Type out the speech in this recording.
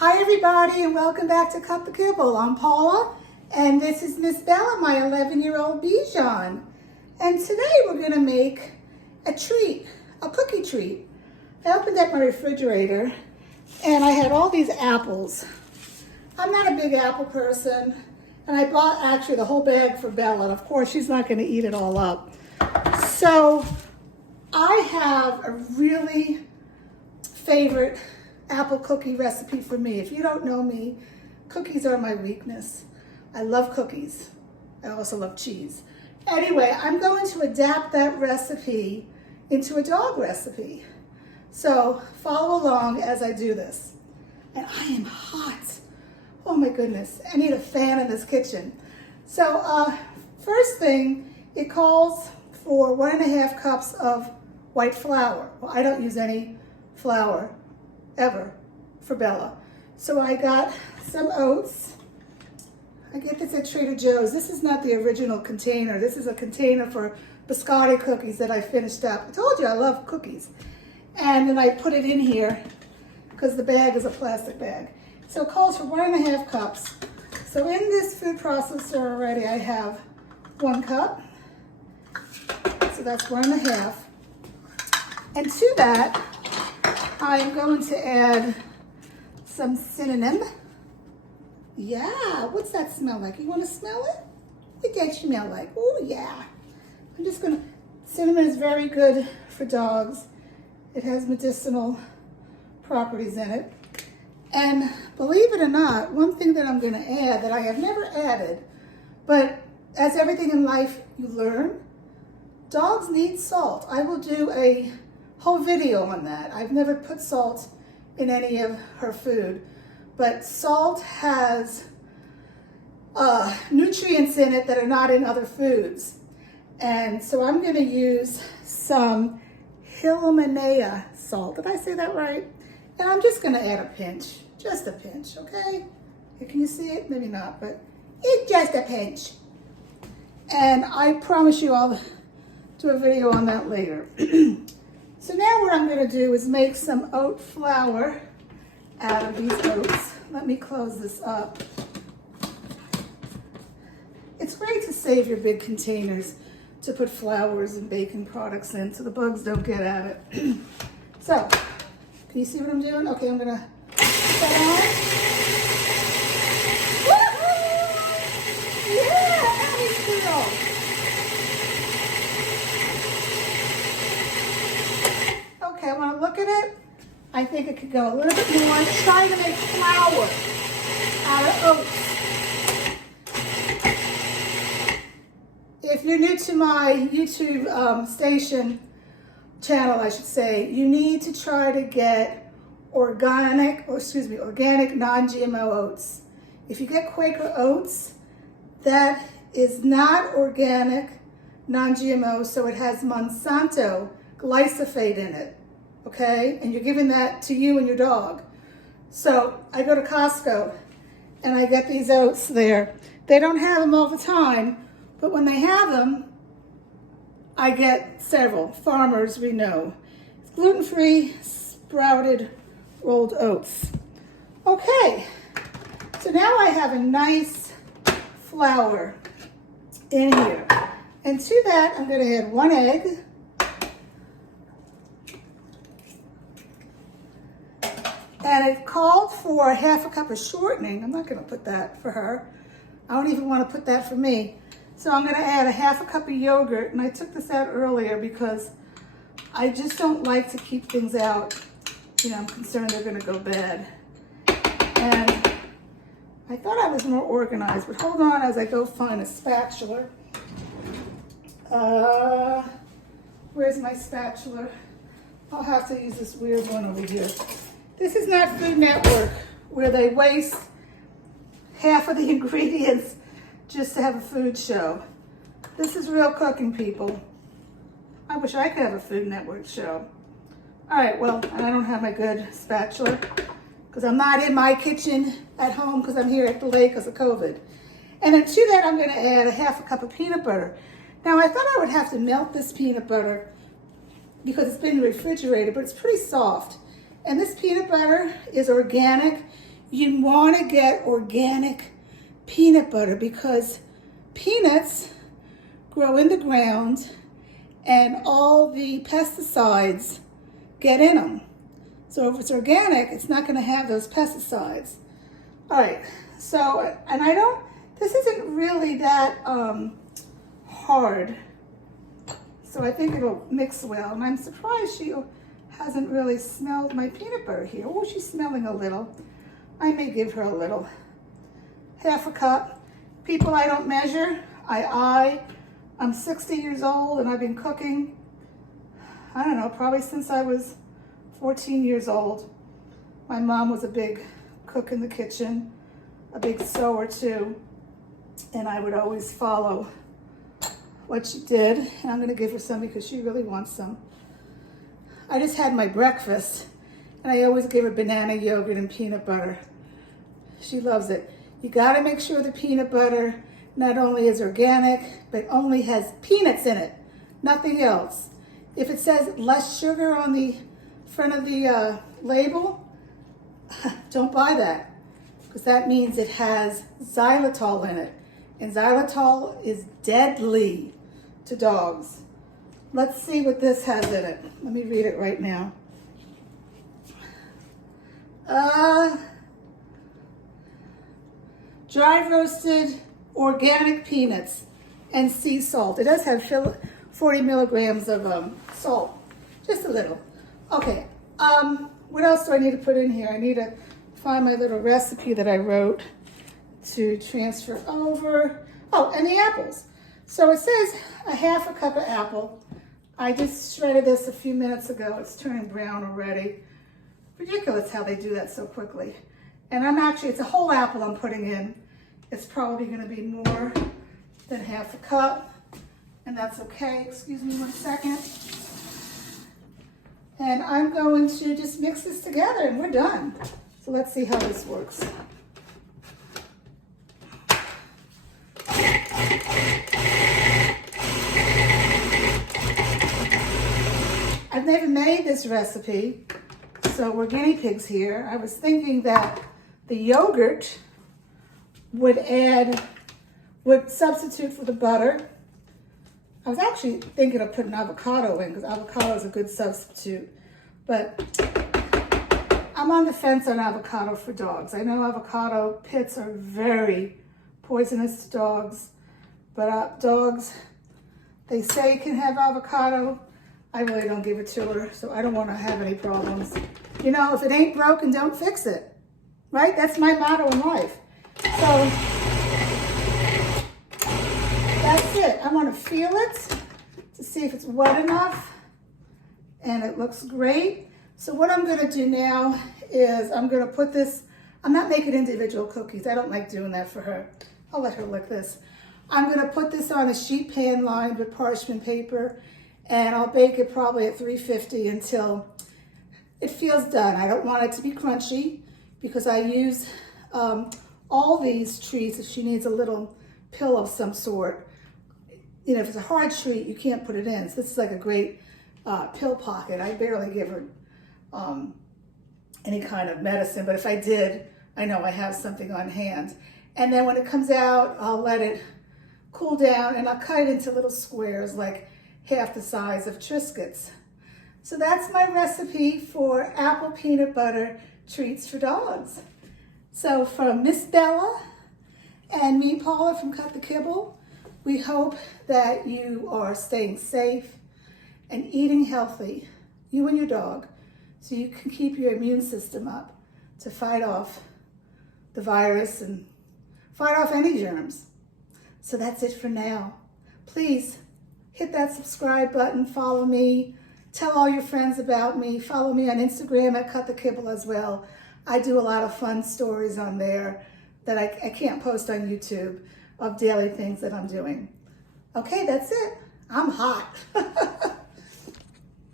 Hi everybody and welcome back to Cup of Kibble. I'm Paula and this is Miss Bella, my 11-year-old Bichon. And today we're gonna make a treat, a cookie treat. I opened up my refrigerator and I had all these apples. I'm not a big apple person and I bought actually the whole bag for Bella, and of course she's not gonna eat it all up. So I have a really favorite apple cookie recipe for me. If you don't know me, cookies are my weakness. I love cookies. I also love cheese. Anyway, I'm going to adapt that recipe into a dog recipe. So follow along as I do this. And I am hot. Oh my goodness, I need a fan in this kitchen. So first thing, it calls for 1.5 cups of white flour. Well, I don't use any flour ever for Bella. So I got some oats. I get this at Trader Joe's. This is not the original container. This is a container for biscotti cookies that I finished up. I told you I love cookies. And then I put it in here because the bag is a plastic bag. So it calls for 1.5 cups. So in this food processor already I have 1 cup. So that's 1.5. And to that, I'm going to add some cinnamon. Yeah, what's that smell like? You want to smell it? What does that smell like? Oh yeah. I'm just gonna, cinnamon is very good for dogs. It has medicinal properties in it. And believe it or not, one thing that I'm gonna add that I have never added, but as everything in life you learn, dogs need salt. I will do a whole video on that. I've never put salt in any of her food, but salt has nutrients in it that are not in other foods. And so I'm gonna use some Himalayan salt. Did I say that right? And I'm just gonna add a pinch, just a pinch, okay? Can you see it? Maybe not, but it's just a pinch. And I promise you I'll do a video on that later. So now what I'm going to do is make some oat flour out of these oats. Let me close this up. It's great to save your big containers to put flours and baking products in so the bugs don't get at it. So, can you see what I'm doing? Okay, I'm going to put that on. Woohoo! Yeah, nice girl. Okay, when I look at it, I think it could go a little bit more. I'm trying to make flour out of oats. If you're new to my YouTube channel, I should say, you need to try to get organic non-GMO oats. If you get Quaker oats, that is not organic non-GMO, so it has Monsanto glyphosate in it. Okay, and you're giving that to you and your dog. So I go to Costco and I get these oats there. They don't have them all the time, but when they have them, I get several. Farmers, we know. It's gluten-free, sprouted, rolled oats. Okay, so now I have a nice flour in here. And to that, I'm gonna add 1 egg. And it called for 1/2 cup of shortening. I'm not gonna put that for her. I don't even wanna put that for me. So I'm gonna add 1/2 cup of yogurt. And I took this out earlier because I just don't like to keep things out. You know, I'm concerned they're gonna go bad. And I thought I was more organized, but hold on as I go find a spatula. Where's my spatula? I'll have to use this weird one over here. This is not Food Network, where they waste half of the ingredients just to have a food show. This is real cooking, people. I wish I could have a Food Network show. All right, well, I don't have my good spatula because I'm not in my kitchen at home because I'm here at the lake because of COVID. And then to that, I'm gonna add 1/2 cup of peanut butter. Now, I thought I would have to melt this peanut butter because it's been in the refrigerator, but it's pretty soft. And this peanut butter is organic. you want to get organic peanut butter because peanuts grow in the ground and all the pesticides get in them. So if it's organic, it's not going to have those pesticides. All right, so, and this isn't really that hard. So I think it'll mix well. And I'm surprised she hasn't really smelled my peanut butter here. Oh, she's smelling a little. I may give her a little. Half a cup. People, I don't measure. I'm 60 years old and I've been cooking, I don't know, probably since I was 14 years old. My mom was a big cook in the kitchen, a big sewer too, and I would always follow what she did. And I'm gonna give her some because she really wants some. I just had my breakfast and I always give her banana yogurt and peanut butter. She loves it. You gotta make sure the peanut butter not only is organic, but only has peanuts in it, nothing else. If it says less sugar on the front of the label, don't buy that, because that means it has xylitol in it. And xylitol is deadly to dogs. Let's see what this has in it. Let me read it right now. Dry roasted organic peanuts and sea salt. It does have 40 milligrams of salt, just a little. Okay, what else do I need to put in here? I need to find my little recipe that I wrote to transfer over. Oh, and the apples. So it says a half a cup of apple. I just shredded this a few minutes ago. It's turning brown already. Ridiculous how they do that so quickly. And it's a whole apple I'm putting in. It's probably going to be more than half a cup, and that's okay. Excuse me 1 second. And I'm going to just mix this together and we're done. So let's see how this works. I've never made this recipe, so we're guinea pigs here. I was thinking that the yogurt would substitute for the butter. I was actually thinking of putting avocado in because avocado is a good substitute, but I'm on the fence on avocado for dogs. I know avocado pits are very poisonous to dogs, but dogs, they say can have avocado. I really don't give it to her, so I don't want to have any problems. You know, if it ain't broken, don't fix it, right? That's my motto in life. So that's it. I want to feel it to see if it's wet enough, and it looks great. So what I'm going to do now is I'm going to put this, I'm not making individual cookies. I don't like doing that for her. I'll let her lick this. I'm going to put this on a sheet pan lined with parchment paper, and I'll bake it probably at 350 until it feels done. I don't want it to be crunchy because I use all these treats if she needs a little pill of some sort. You know, if it's a hard treat, you can't put it in. So this is like a great pill pocket. I barely give her any kind of medicine, but if I did, I know I have something on hand. And then when it comes out, I'll let it cool down and I'll cut it into little squares like half the size of Triscuits. So that's my recipe for apple peanut butter treats for dogs. So from Miss Bella and me, Paula, from Cut the Kibble, we hope that you are staying safe and eating healthy, you and your dog, so you can keep your immune system up to fight off the virus and fight off any germs. So that's it for now. Please hit that subscribe button, follow me, tell all your friends about me, follow me on Instagram at Cut the Kibble as well. I do a lot of fun stories on there that I can't post on YouTube of daily things that I'm doing. Okay, that's it. I'm hot.